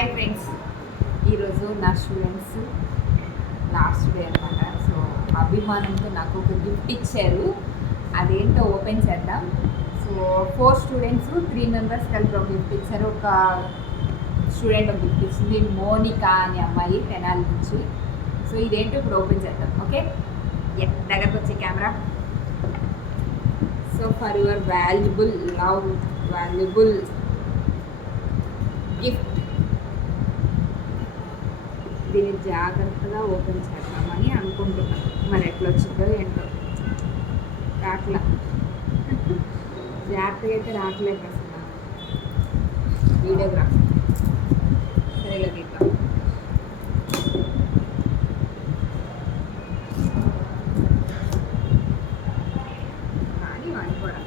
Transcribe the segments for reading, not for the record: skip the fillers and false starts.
Hi friends, ఈరోజు నా students last day అనమాట. సో అభిమానంతో నాకు ఒక గిఫ్ట్ ఇచ్చారు. అదేంటో ఓపెన్ చేద్దాం. సో 4 స్టూడెంట్స్ 3 మెంబర్స్ కలిపి ఒక గిఫ్ట్ ఇచ్చారు. ఒక స్టూడెంట్ ఒక గిఫ్ట్ ఇచ్చింది, మోనికా అనే అమ్మాయి తెనాలి నుంచి. సో ఇదేంటో ఇప్పుడు ఓపెన్ చేద్దాం. ఓకే, దగ్గరకు వచ్చే camera. So for your valuable gift, దీన్ని జాగ్రత్తగా ఓపెన్ చేద్దామని అనుకుంటున్నాను. మరి ఎట్లా వచ్చిందో ఏంటో, రాట్లా జాగ్రత్తగా అయితే రావట్లేదు అసలు. వీడియోగ్రాఫ్ సరేలా తీద్దాం. కానీ వాడి కూడా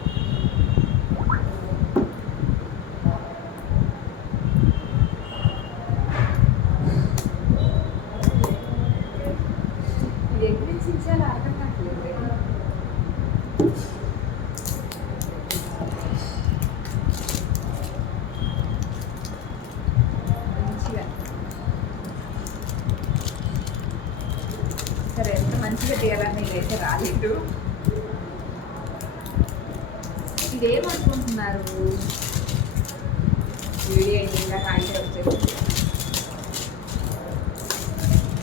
ఎగ్జిబిషన్ అర్థం కావట్లేదు. మంచిగా సరే, ఎంత మంచిగా తీయాలని నేనైతే రాలేదు. ఇదేమనుకుంటున్నారు? వీడియో ఇంకా అయితే వచ్చేసి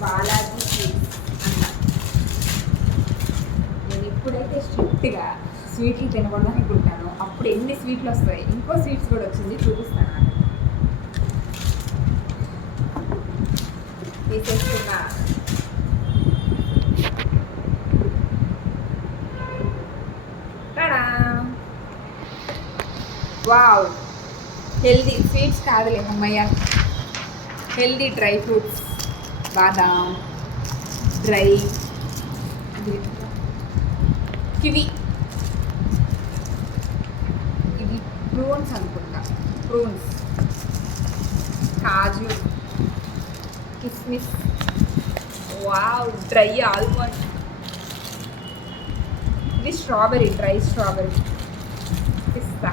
బాలాజీ స్వీట్స్ అన్న. నేను ఇప్పుడైతే స్ట్రిక్ట్గా స్వీట్లు తినకూడదు అనుకుంటాను. అప్పుడు ఎన్ని స్వీట్లు వస్తాయి. ఇంకో స్వీట్స్ కూడా వచ్చింది, చూపిస్తాను. తీసేస్తున్నా. వావ్, హెల్దీ స్వీట్స్ కాదులే అమ్మయ్య, హెల్దీ డ్రై ఫ్రూట్స్, బాదాం డ్రై, కివి, ఇది ప్రూన్స్ అనుకుంటా, ప్రూన్స్, కాజు, కిస్మిస్, వావ్ డ్రై ఆల్మండ్, ఇది స్ట్రాబెర్రీ, డ్రై స్ట్రాబెర్రీ, పిస్తా.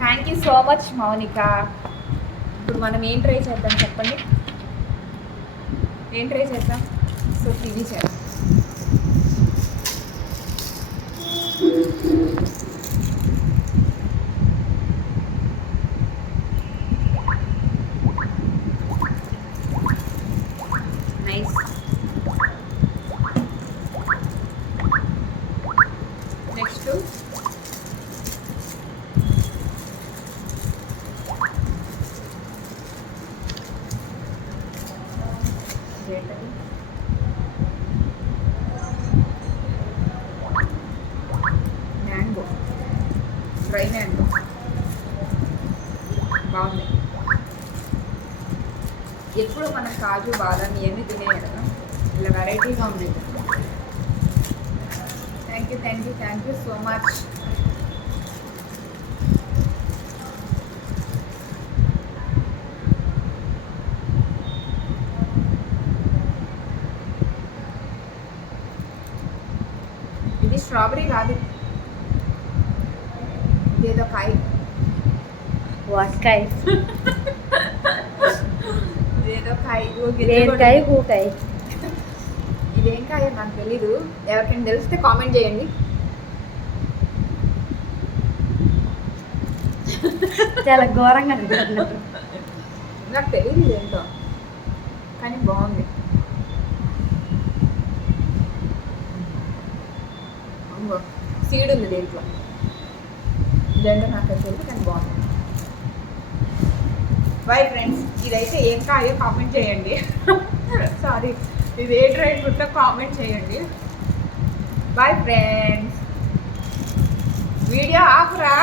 Thank you so much Mounika. ఇప్పుడు మనం ఏం ట్రై చేద్దాం చెప్పండి, ఏం ట్రై చేద్దాం? సో కివి చేద్దాం. Nice. Next mango, dry mango, బాగుంది. ఎప్పుడు మనం కాజు బాదం ఇవన్నీ తినేవి కదా, ఇలా వెరైటీగా ఉంది. Thank you so much. ఇది స్ట్రాబెరీ కాదు, ఇదేదో కాయ. వాటకాయ, ఇదేదో కాయ. రేణకాయ, పూకాయ. ఇదేం కాయ నాకు తెలీదు. ఎవరికైనా తెలిస్తే కామెంట్ చేయండి. చాలా ఘోరంగా అనిపిస్తున్నట్టు. నాకు తెలియదు ఇదేంటో, కానీ బాగుంది. సీడ్ ఉంది దీంట్లో, ఇదేంటో నాకు తెలియదు కానీ బాగుంది. బాయ్ ఫ్రెండ్స్, ఇదైతే ఏం కాయో కామెంట్ చేయండి. సారీ, ఇది ఏ డ్రై ఫ్రూట్ కామెంట్ చేయండి. Bye friends, video ఆఫరా.